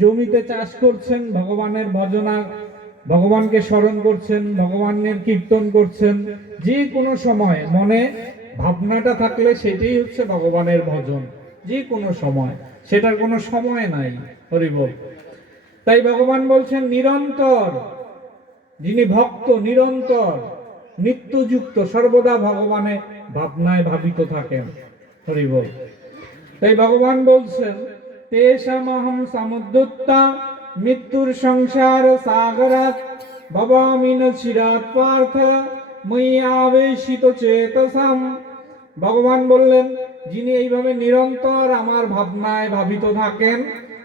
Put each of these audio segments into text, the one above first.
জমিতে চাষ করছেন, ভগবানের ভজনা, ভগবানকে স্মরণ করছেন, ভগবানের কীর্তন করছেন, যে কোনো সময় মনে ভাবনাটা থাকলে সেটাই হচ্ছে ভগবানের ভজন। যে কোনো সময়, সেটার কোনো সময় নাই হরিবল তাই ভগবান বলছেন, নিরন্তর, যিনি ভক্ত, নিরন্তর, নিত্যযুক্ত, সর্বদা ভগবানে ভাবনায় ভাবিত থাকেন। হরিবল তাই ভগবান বলছেন তেষামহম সমুদ্রতা মৃত্যুর সংসার সাগরাত ভবামিন চিরাত পার্থ মই আবেশিত চেতসাম ভগবান বললেন যিনি এইভাবে নিরন্তর আমার ভাবনায় ভাবিত থাকেন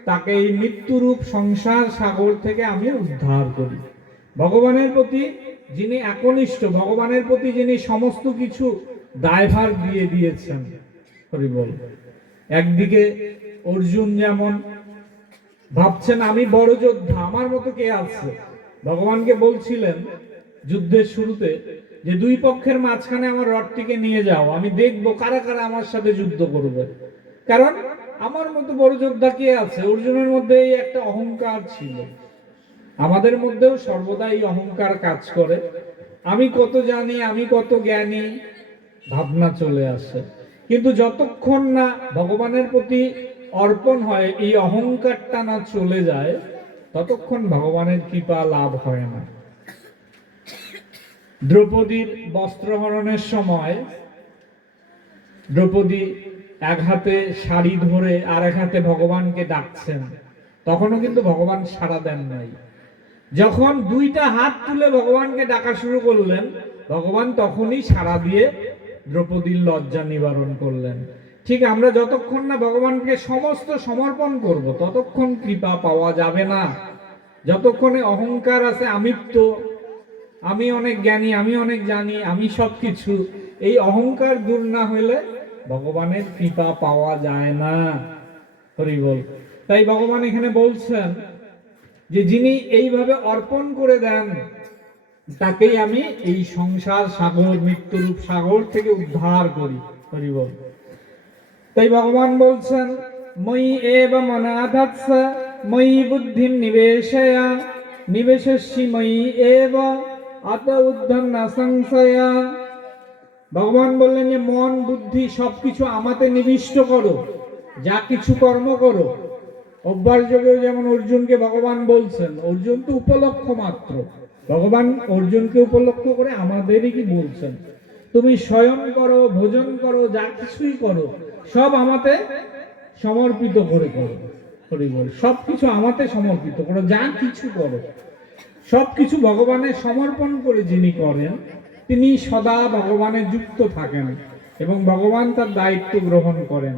তাকে এই মৃত্যুরূপ সংসার সাগর থেকে আমি উদ্ধার করি ভগবানের প্রতি যিনি একনিষ্ঠ ভগবানের প্রতি যিনি সমস্ত কিছু দায়ভার দিয়ে দিয়েছেন হরি বল একদিকে অর্জুন যেমন ভাবছেন, আমি বড় যোদ্ধা, আমার মতো কে আছে? ভগবানকে বলছিলেন যুদ্ধের শুরুতে যে, দুই পক্ষের মাঝখানে আমার রথটিকে নিয়ে যাও, আমি দেখব কারা কারা আমার সাথে যুদ্ধ করবে। কারণ আমার মতো বড় যোদ্ধা কে আছে? অর্জুনের মধ্যে এই একটা অহংকার ছিল। আমাদের মধ্যেও সর্বদা এই অহংকার কাজ করে। আমি কত জানি, আমি কত জ্ঞানী, ভাবনা চলে আসে। কিন্তু যতক্ষণ না ভগবানের প্রতি অর্পণ হয়, এই অহংকারটা না চলে যায়, ততক্ষণ ভগবানের কৃপা লাভ হয় না। দ্রৌপদীর বস্ত্রহরণের সময় দ্রৌপদী এক হাতে শাড়ি ধরে আর এক হাতে ভগবানকে ডাকছেন। তখনও কিন্তু ভগবান সাড়া দেন নাই। যখন দুইটা হাত তুলে ভগবানকে ডাকা শুরু করলেন, ভগবান তখনই সাড়া দিয়ে দ্রৌপদীর লজ্জা নিবারণ করলেন। ঠিক আমরা যতক্ষণ না ভগবানকে সমস্ত সমর্পণ করব, ততক্ষণ কৃপা পাওয়া যাবে না। যতক্ষণে অহংকার আছে আমিত্ব আমি অনেক জ্ঞানী, আমি অনেক জানি, আমি সব কিছু এই অহংকার দূর না হলে ভগবানের কৃপা পাওয়া যায় না। হরি বল। তাই ভগবান এখানে বলছেন যে, যিনি এইভাবে অর্পণ করে দেন তাকেই আমি এই সংসার সাগর, মৃত্যুরূপ সাগর থেকে উদ্ধার করি হরি বল তাই ভগবান বলছেন, মই এব মনাধৎস মই বুদ্ধিম নিবেশয়া, নিবেশস্যি মই এব, আত উদ্ধন না সংশয়া। ভগবান বললেন যে, মন, বুদ্ধি সবকিছু আমাতে নিবিষ্ট করো, যা কিছু কর্ম করো। অভ্যাস যোগেও যেমন অর্জুনকে ভগবান বলছেন, অর্জুন তো উপলক্ষ মাত্র। ভগবান অর্জুনকে উপলক্ষ করে আমাদেরই কি বলছেন? তুমি স্বয়ং করো, ভোজন করো, যা কিছুই করো, সব আমাতে সমর্পিত করে করো। হরি বল, সব কিছু আমাতে সমর্পিত করো, যা কিছু করো। সব কিছু ভগবানের সমর্পণ করে যিনি করেন, তিনি সদা ভগবানের যুক্ত থাকেন এবং ভগবান তার দায়িত্ব গ্রহণ করেন।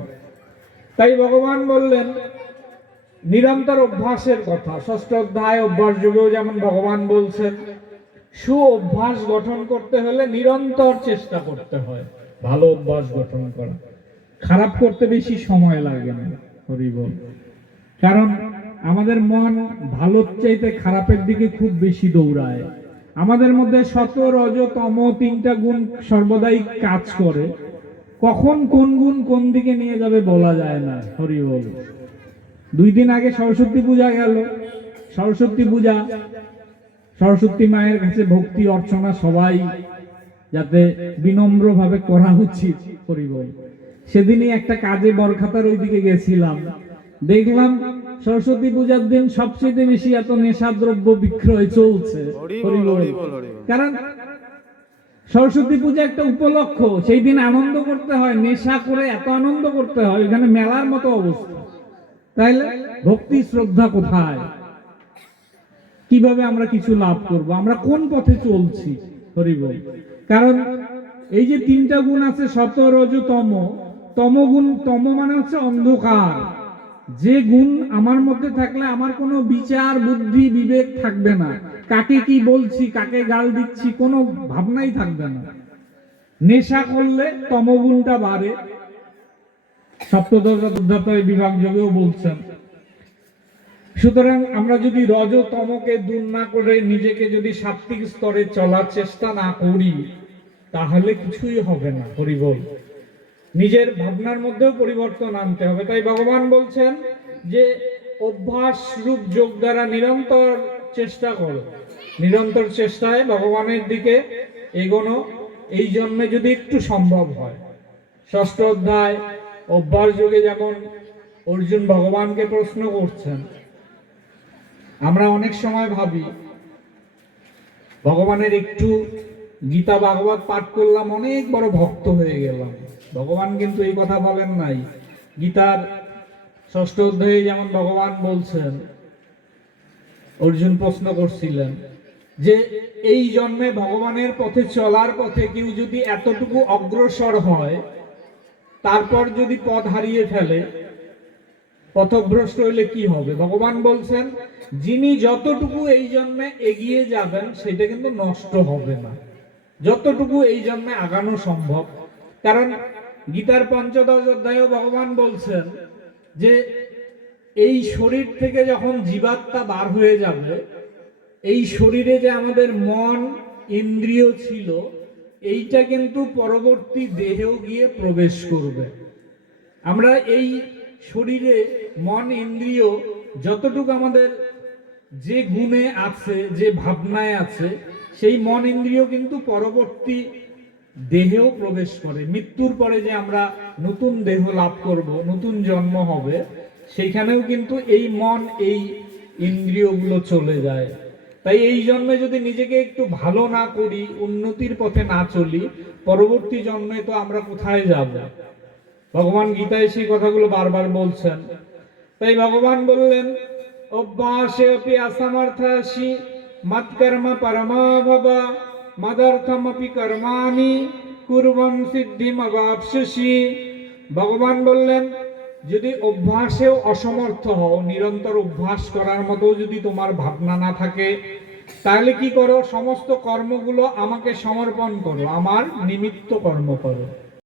তাই ভগবান বললেন, নিরন্তর অভ্যাসের কথা, ষষ্ঠ অধ্যায় অভ্যাস যুগেও যেমন ভগবান বলছেন সু অভ্যাস গঠন করতে হলে নিরন্তর চেষ্টা করতে হয়। ভালো অভ্যাস গঠন করা। খারাপ করতে বেশি সময় লাগে না, হরি বল। কারণ আমাদের মন ভালোর চাইতে খারাপের দিকে খুব বেশি দৌড়ায়। আমাদের মধ্যে শত রজ তম তিনটা গুণ সর্বদাই কাজ করে। কখন কোন গুণ কোন দিকে নিয়ে যাবে বলা যায় না, হরি বল। দুই দিন আগে সরস্বতী পূজা গেল। সরস্বতী পূজা সরস্বতী মায়ের কাছে ভক্তি অর্চনা সবাই যাতে বিনম্র ভাবে করা উচিত করি বল সেদিনই একটা কাজে বরখাতার ওইদিকে গেছিলাম। দেখলাম সরস্বতী পূজার দিন সবচেয়ে বেশি এত নেশা দ্রব্য বিক্রয় চলছে কারণ সরস্বতী পূজা একটা উপলক্ষ সেই দিন আনন্দ করতে হয় নেশা করে এত আনন্দ করতে হয় এখানে মেলার মতো অবস্থা। তাইলে ভক্তি শ্রদ্ধা কোথায়? কীভাবে আমরা কিছু লাভ করব? আমরা কোন পথে চলছি? হরি বল। কারণ এই যে তিনটা গুণ আছে সত রজ তম তম গুণ, তম মানে হচ্ছে অন্ধকার। যে গুণ আমার মধ্যে থাকলে আমার কোনো বিচার, বুদ্ধি, বিবেক থাকবে না। কাকে কি বলছি, কাকে গাল দিচ্ছি, কোনো ভাবনাই থাকবে না। নেশা করলে তমগুণটা বাড়ে। সপ্তদশ বিভাগ যোগেও বলছেন। সুতরাং আমরা যদি রজতমকে দূর না করে নিজেকে যদি সাত্বিক স্তরে চলার চেষ্টা না করি, তাহলে কিছুই হবে না, হরিবল। নিজের ভাবনার মধ্যেও পরিবর্তন আনতে হবে। তাই ভগবান বলছেন যে, অভ্যাস রূপ যোগ দ্বারা নিরন্তর চেষ্টা করো। নিরন্তর চেষ্টায় ভগবানের দিকে এগোনো, এই জন্মে যদি একটু সম্ভব হয়। ষষ্ঠ অধ্যায়, অভ্যাস যোগে যেমন অর্জুন ভগবানকে প্রশ্ন করছেন আমরা অনেক সময় ভাবি, ভগবানের একটু গীতা ভাগবত পাঠ করলাম, অনেক বড় ভক্ত হয়ে গেলাম। ভগবান কিন্তু এই কথা বলেন নাই। গীতার ষষ্ঠ অধ্যায়ে যেমন ভগবান বলছেন, অর্জুন প্রশ্ন করছিলেন যে, এই জন্মে ভগবানের পথে চলার পথে কেউ যদি এতটুকু অগ্রসর হয়, তারপর যদি পথ হারিয়ে ফেলে পথভ্রষ্ট হইলে কি হবে? ভগবান বলছেন, যিনি যতটুকু এই জন্মে এগিয়ে যাবেন, সেটা কিন্তু নষ্ট হবে না। যতটুকু এই জন্মে আগানো সম্ভব। কারণ গীতার পঞ্চদশ অধ্যায়েও ভগবান বলছেন যে, এই শরীর থেকে যখন জীবাত্মা বার হয়ে যাবে, এই শরীরে যে আমাদের মন, ইন্দ্রিয় ছিল, এইটা কিন্তু পরবর্তী দেহেও গিয়ে প্রবেশ করবে। আমরা এই শরীরে মন, ইন্দ্রিয় যতটুকু আমাদের যে গুণে আছে, যে ভাবনায় আছে, সেই মন, ইন্দ্রিয় কিন্তু পরবর্তী দেহেও প্রবেশ করে। মৃত্যুর পরে যে আমরা নতুন দেহ লাভ করব, নতুন জন্ম হবে, সেইখানেও কিন্তু এই মন, এই ইন্দ্রিয়গুলো চলে যায়। তাই এই জন্মে যদি নিজেকে একটু ভালো না করি, উন্নতির পথে না চলি, পরবর্তী জন্মে তো আমরা কোথায় যাব? ভগবান গীতায় সেই কথাগুলো বারবার বলছেন। তাই ভগবান বললেন অভ্যাসে অপি অসমর্থাসি মৎকর্ম পরমা ভব, মদর্থমপি কর্মাণি কুর্বন সিদ্ধিম অবাপসি ভগবান বললেন, যদি অভ্যাসেও অসমর্থ হও, নিরন্তর অভ্যাস করার মতো যদি তোমার ভাবনা না থাকে, তাহলে কি করো? সমস্ত কর্মগুলো আমাকে সমর্পণ করো, আমার নিমিত্ত কর্ম করো।